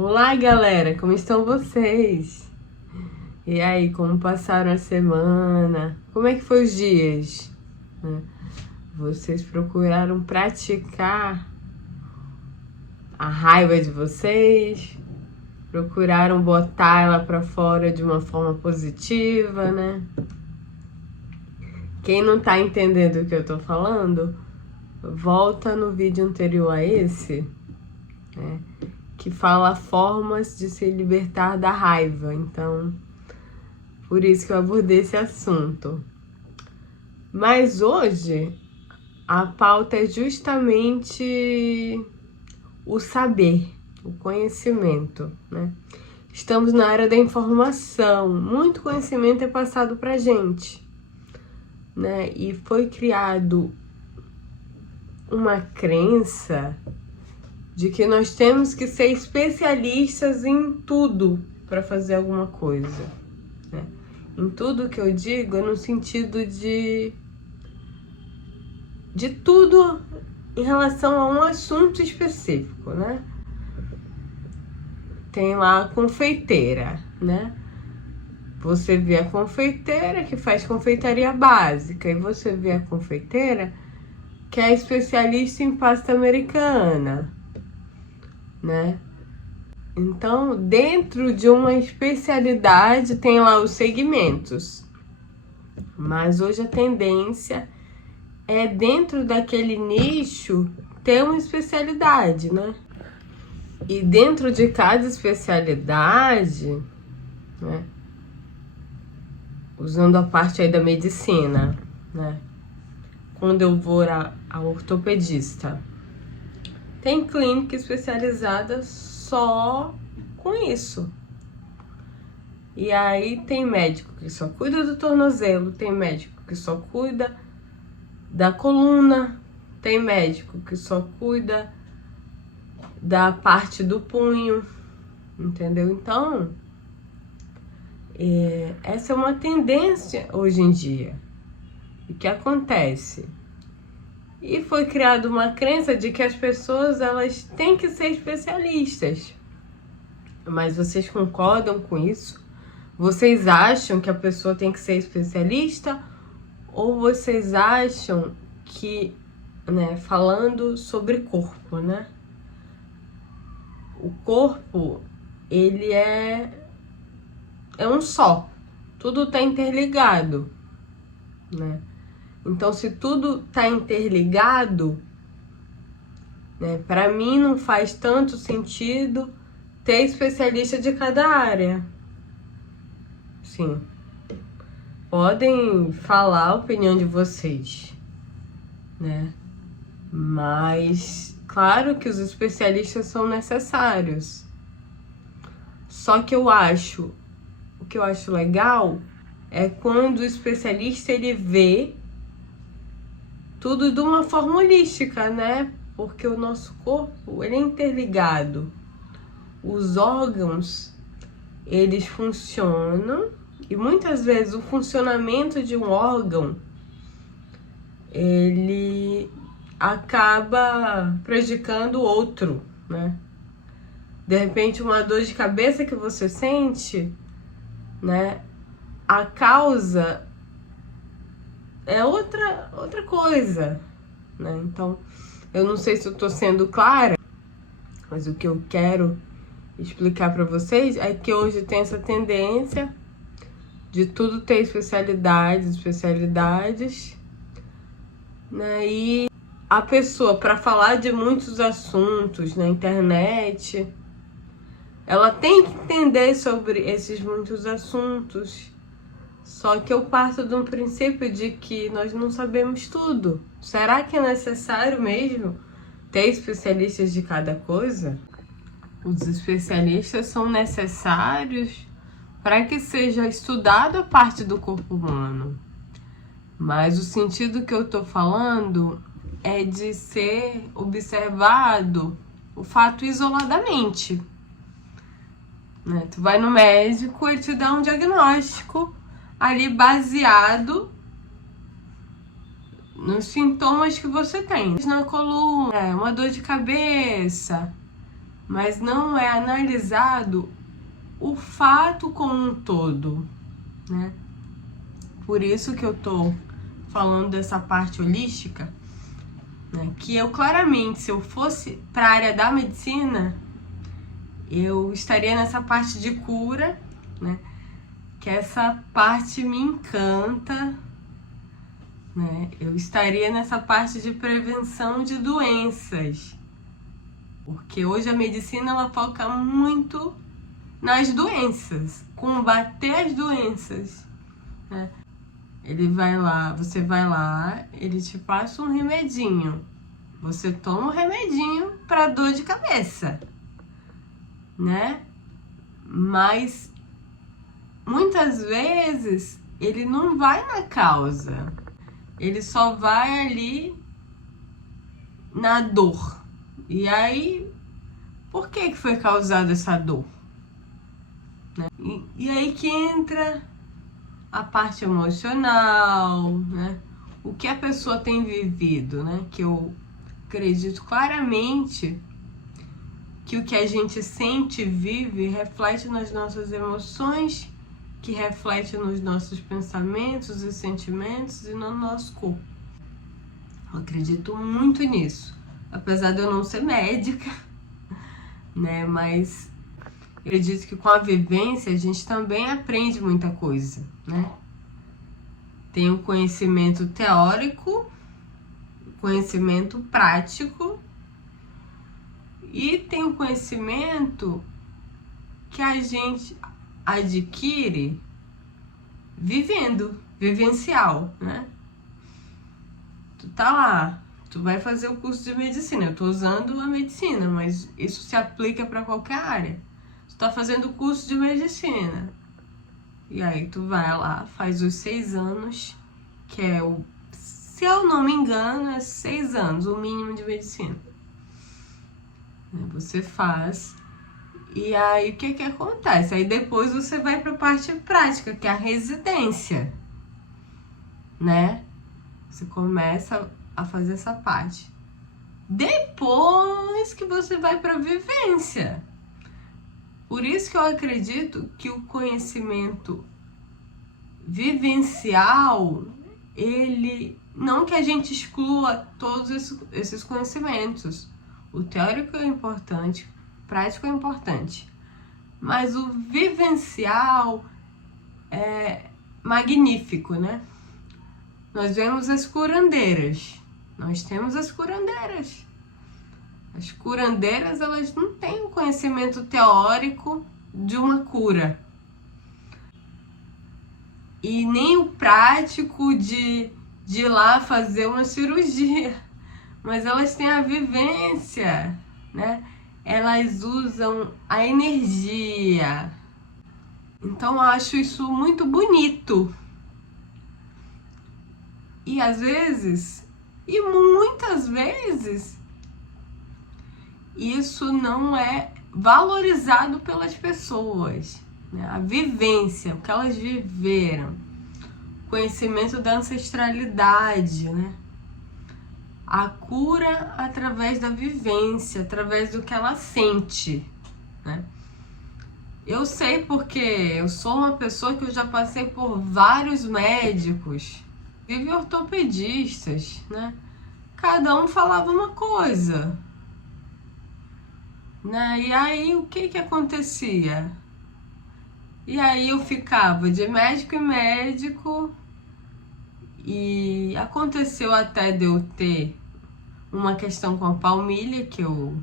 Olá, galera, como estão vocês? E aí, como passaram a semana? Como é que foi os dias? Vocês procuraram praticar a raiva de vocês? Procuraram botar ela pra fora de uma forma positiva, né? Quem não tá entendendo o que eu tô falando, volta no vídeo anterior a esse, né? Que fala formas de se libertar da raiva. Então, por isso que eu abordei esse assunto. Mas hoje, a pauta é justamente o saber, o conhecimento, né? Estamos na era da informação, muito conhecimento é passado pra gente, né? E foi criado uma crença de que nós temos que ser especialistas em tudo para fazer alguma coisa, né? Em tudo que eu digo é no sentido de tudo em relação a um assunto específico, né? Tem lá a confeiteira, né? Você vê a confeiteira que faz confeitaria básica e você vê a confeiteira que é especialista em pasta americana, né? Então, dentro de uma especialidade tem lá os segmentos. Mas hoje a tendência é, dentro daquele nicho, ter uma especialidade, né? E dentro de cada especialidade, né? Usando a parte aí da medicina, né? Quando eu vou a ortopedista, tem clínica especializada só com isso. E aí tem médico que só cuida do tornozelo, tem médico que só cuida da coluna, tem médico que só cuida da parte do punho, entendeu? Então, essa é uma tendência hoje em dia. O que acontece? E foi criada uma crença de que as pessoas elas têm que ser especialistas. Mas vocês concordam com isso? Vocês acham que a pessoa tem que ser especialista? Ou vocês acham que, né, falando sobre corpo, né? O corpo, ele é um só. Tudo tá interligado, né? Então, se tudo tá interligado, né, para mim não faz tanto sentido ter especialista de cada área. Sim. Podem falar a opinião de vocês, né? Mas, claro que os especialistas são necessários. Só que o que eu acho legal é quando o especialista ele vê tudo de uma forma holística, né? Porque o nosso corpo, ele é interligado. Os órgãos, eles funcionam e muitas vezes o funcionamento de um órgão, ele acaba prejudicando o outro, né? De repente, uma dor de cabeça que você sente, né? A causa é outra coisa, né? Então, eu não sei se eu tô sendo clara, mas o que eu quero explicar para vocês é que hoje tem essa tendência de tudo ter especialidades, né? E a pessoa, para falar de muitos assuntos na internet, ela tem que entender sobre esses muitos assuntos. Só que eu parto de um princípio de que nós não sabemos tudo. Será que é necessário mesmo ter especialistas de cada coisa? Os especialistas são necessários para que seja estudada a parte do corpo humano. Mas o sentido que eu estou falando é de ser observado o fato isoladamente, né? Tu vai no médico e te dá um diagnóstico ali baseado nos sintomas que você tem. Na coluna, uma dor de cabeça, mas não é analisado o fato como um todo, né? Por isso que eu tô falando dessa parte holística, né? Que eu claramente, se eu fosse para a área da medicina, eu estaria nessa parte de cura, né? Que essa parte me encanta, né? Eu estaria nessa parte de prevenção de doenças, porque hoje a medicina ela foca muito nas doenças, combater as doenças, né? Você vai lá, ele te passa um remedinho, você toma o remedinho para dor de cabeça, né? Mas muitas vezes ele não vai na causa, ele só vai ali na dor. E aí, por que foi causada essa dor? Né? E aí que entra a parte emocional, né? O que a pessoa tem vivido, né? Que eu acredito claramente que o que a gente sente e vive reflete nas nossas emoções, que reflete nos nossos pensamentos e sentimentos e no nosso corpo. Eu acredito muito nisso, apesar de eu não ser médica, né? Mas eu acredito que com a vivência a gente também aprende muita coisa, né? Tem o conhecimento teórico, conhecimento prático e tem o conhecimento que a gente adquire vivendo, vivencial, né? Tu tá lá, tu vai fazer o curso de medicina, eu tô usando a medicina, mas isso se aplica para qualquer área. Tu tá fazendo o curso de medicina, e aí tu vai lá, faz os 6 anos, que é o, se eu não me engano, é 6 anos, o mínimo de medicina. Você faz, e aí o que acontece? Aí depois você vai para a parte prática, que é a residência, né? Você começa a fazer essa parte. Depois que você vai para a vivência. Por isso que eu acredito que o conhecimento vivencial, ele não que a gente exclua todos esses conhecimentos. O teórico é importante, o prático é importante, mas o vivencial é magnífico, né? Nós vemos as curandeiras, nós temos as curandeiras. As curandeiras, elas não têm o conhecimento teórico de uma cura. E nem o prático de ir lá fazer uma cirurgia. Mas elas têm a vivência, né? Elas usam a energia. Então eu acho isso muito bonito. E às vezes, e muitas vezes, isso não é valorizado pelas pessoas, né? A vivência, o que elas viveram, conhecimento da ancestralidade, né? A cura através da vivência, através do que ela sente, né? Eu sei porque eu sou uma pessoa que eu já passei por vários médicos, inclusive ortopedistas, né? Cada um falava uma coisa, né? E aí o que acontecia? E aí eu ficava de médico em médico, e aconteceu até de eu ter uma questão com a palmilha, que eu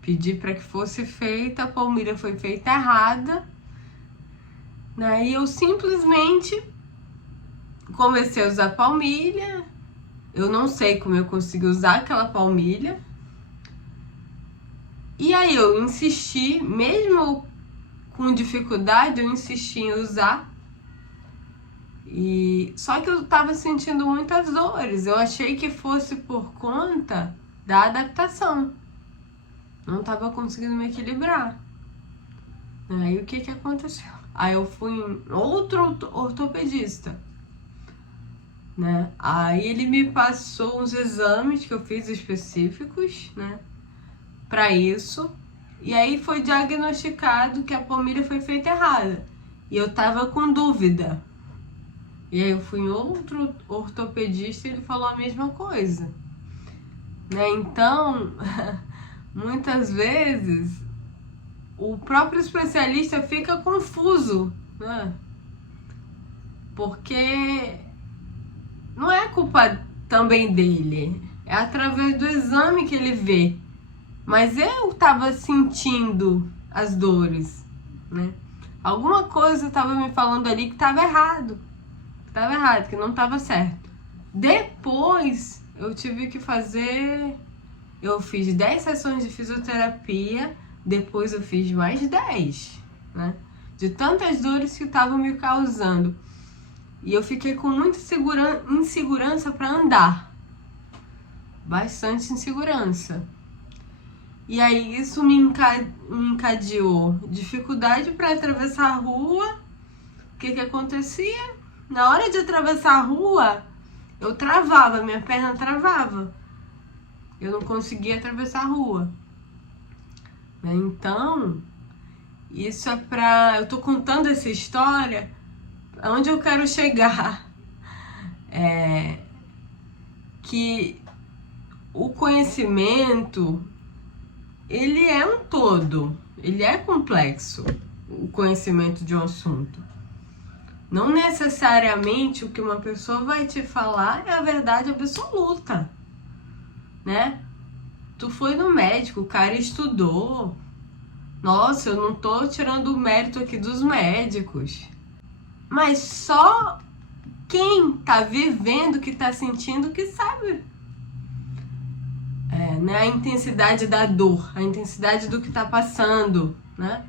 pedi para que fosse feita, a palmilha foi feita errada, né? E eu simplesmente comecei a usar palmilha, eu não sei como eu consegui usar aquela palmilha, e aí eu insisti, mesmo com dificuldade, eu insisti em usar. E só que eu tava sentindo muitas dores. Eu achei que fosse por conta da adaptação. Não tava conseguindo me equilibrar. Aí o que aconteceu? Aí eu fui em outro ortopedista, né? Aí ele me passou uns exames que eu fiz específicos, né? para isso. E aí foi diagnosticado que a palmilha foi feita errada. E eu tava com dúvida. E aí eu fui em outro ortopedista e ele falou a mesma coisa. Né? Então, muitas vezes, o próprio especialista fica confuso, né? Porque não é culpa também dele. É através do exame que ele vê. Mas eu tava sentindo as dores, né? Alguma coisa tava me falando ali que tava errado. Que não tava certo. Depois eu tive que fazer... Eu fiz 10 sessões de fisioterapia, depois eu fiz mais 10, né? De tantas dores que estavam me causando. E eu fiquei com muita insegurança para andar. Bastante insegurança. E aí isso me encadeou dificuldade para atravessar a rua. O que acontecia? Na hora de atravessar a rua, eu travava, minha perna travava. Eu não conseguia atravessar a rua. Então, isso é pra... Eu tô contando essa história, onde eu quero chegar. Que o conhecimento, ele é um todo. Ele é complexo, o conhecimento de um assunto. Não necessariamente o que uma pessoa vai te falar é a verdade absoluta, né? Tu foi no médico, o cara estudou. Nossa, eu não tô tirando o mérito aqui dos médicos. Mas só quem tá vivendo, que tá sentindo, que sabe. Né? A intensidade da dor, a intensidade do que tá passando, né?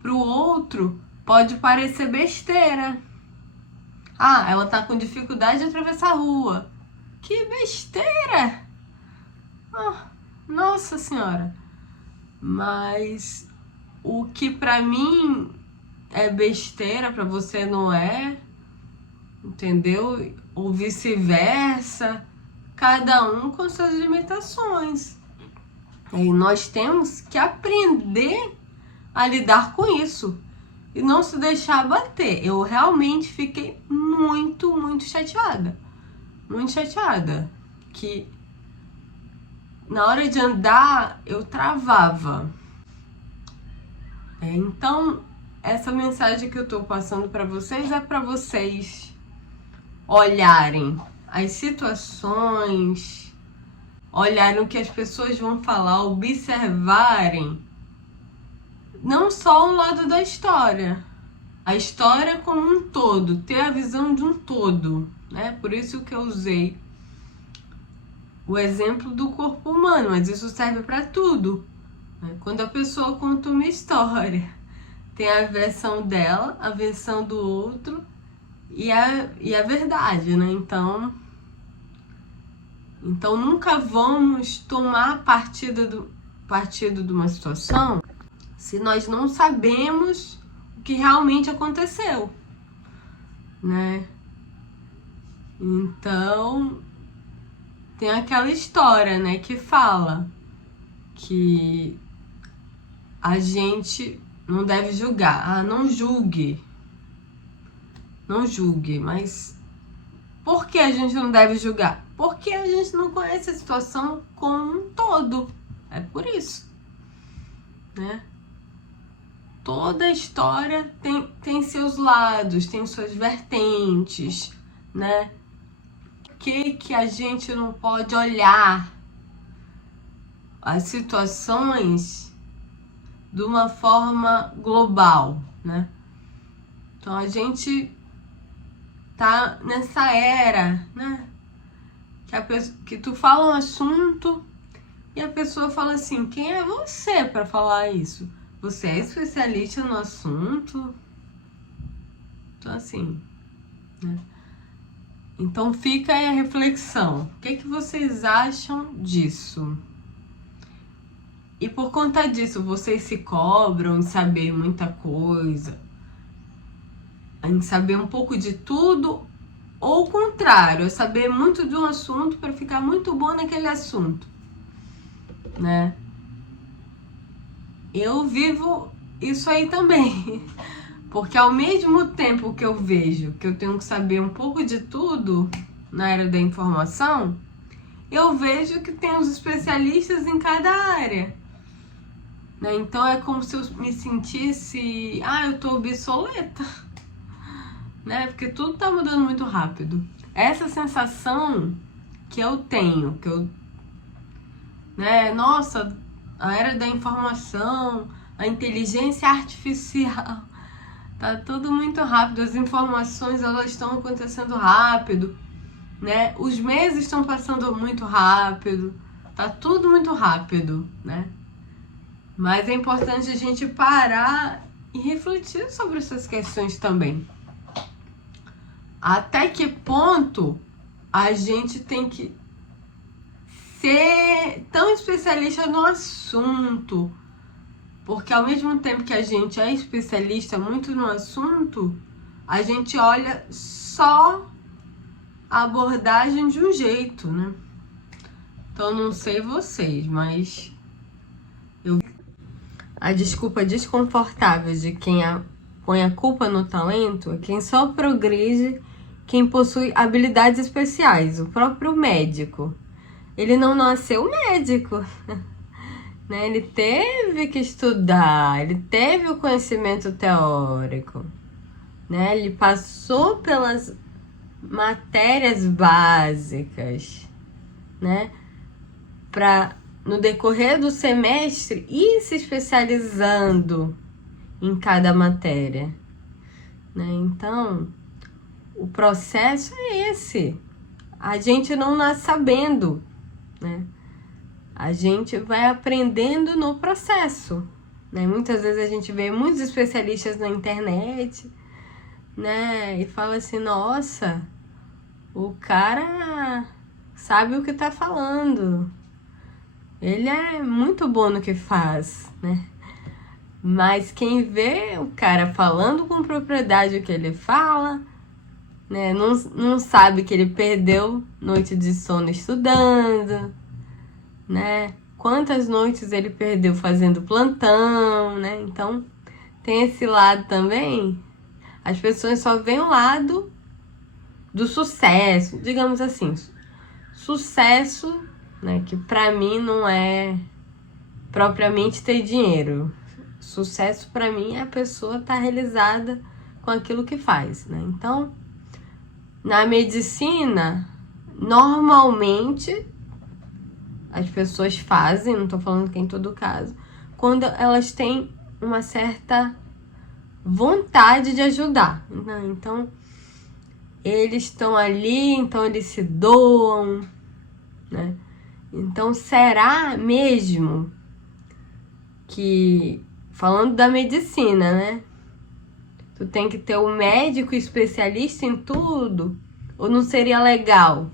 Pro outro, pode parecer besteira. Ah, ela tá com dificuldade de atravessar a rua. Que besteira! Nossa Senhora! Mas o que pra mim é besteira, pra você não é, entendeu? Ou vice-versa. Cada um com suas limitações. E nós temos que aprender a lidar com isso. E não se deixar bater. Eu realmente fiquei muito chateada. Muito chateada. Que na hora de andar, eu travava. Então, essa mensagem que eu tô passando para vocês é para vocês olharem as situações, olharem o que as pessoas vão falar, observarem não só um lado da história, a história como um todo, ter a visão de um todo, né? Por isso que eu usei o exemplo do corpo humano, mas isso serve para tudo. Quando a pessoa conta uma história, tem a versão dela, a versão do outro e a verdade, né? Então nunca vamos tomar partido de uma situação se nós não sabemos o que realmente aconteceu, né? Então, tem aquela história, né, que fala que a gente não deve julgar. Não julgue. Não julgue, mas por que a gente não deve julgar? Porque a gente não conhece a situação como um todo. É por isso, né? Toda história tem seus lados, tem suas vertentes, né? Por que a gente não pode olhar as situações de uma forma global, né? Então a gente tá nessa era, né? Que tu fala um assunto e a pessoa fala assim: quem é você para falar isso? Você é especialista no assunto? Então, assim, né? Então, fica aí a reflexão. O que vocês acham disso? E por conta disso, vocês se cobram em saber muita coisa? Em saber um pouco de tudo? Ou o contrário, é saber muito de um assunto para ficar muito bom naquele assunto, né? eu vivo isso aí também. Porque ao mesmo tempo que eu vejo que eu tenho que saber um pouco de tudo na área da informação, eu vejo que tem os especialistas em cada área, né? Então é como se eu me sentisse, eu tô obsoleta, né? Porque tudo tá mudando muito rápido. Essa sensação que eu tenho, né? Nossa, a era da informação, a inteligência artificial, tá tudo muito rápido, as informações elas estão acontecendo rápido, né? Os meses estão passando muito rápido, tá tudo muito rápido, né? Mas é importante a gente parar e refletir sobre essas questões também. Até que ponto a gente tem que ser tão especialista no assunto? Porque ao mesmo tempo que a gente é especialista muito no assunto, a gente olha só a abordagem de um jeito, né? Então não sei vocês, mas a desculpa desconfortável de quem põe a culpa no talento é quem só progride quem possui habilidades especiais, o próprio médico. Ele não nasceu médico, né? Ele teve que estudar, ele teve o conhecimento teórico, né? Ele passou pelas matérias básicas, né? Para no decorrer do semestre ir se especializando em cada matéria, né? Então, o processo é esse. A gente não nasce sabendo, né? A gente vai aprendendo no processo, né? Muitas vezes a gente vê muitos especialistas na internet, né? E fala assim, nossa, o cara sabe o que tá falando. Ele é muito bom no que faz, né? Mas quem vê o cara falando com propriedade o que ele fala, né? Não sabe que ele perdeu noite de sono estudando, né? Quantas noites ele perdeu fazendo plantão, né? Então, tem esse lado também. As pessoas só veem o lado do sucesso, digamos assim. Sucesso, né? Que pra mim não é propriamente ter dinheiro. Sucesso pra mim é a pessoa estar realizada com aquilo que faz, né? Então, na medicina, normalmente as pessoas fazem, não tô falando que é em todo caso, quando elas têm uma certa vontade de ajudar, né? Então, eles estão ali, então eles se doam, né? Então, será mesmo que, falando da medicina, né? Tu tem que ter um médico especialista em tudo? Ou não seria legal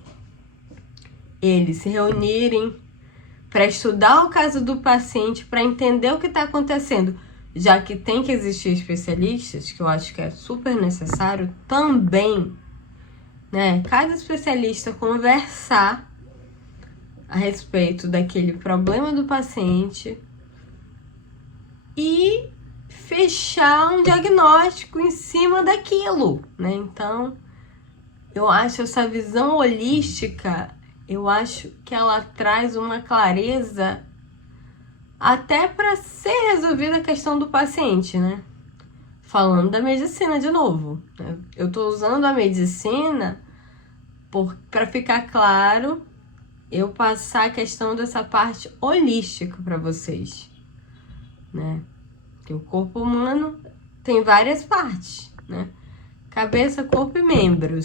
eles se reunirem para estudar o caso do paciente, para entender o que está acontecendo, já que tem que existir especialistas, que eu acho que é super necessário também, né? Cada especialista conversar a respeito daquele problema do paciente e fechar um diagnóstico em cima daquilo, né? Então, eu acho essa visão holística, eu acho que ela traz uma clareza até para ser resolvida a questão do paciente, né? Falando da medicina de novo, né? Eu tô usando a medicina para ficar claro, eu passar a questão dessa parte holística para vocês, né? Que o corpo humano tem várias partes, né? Cabeça, corpo e membros.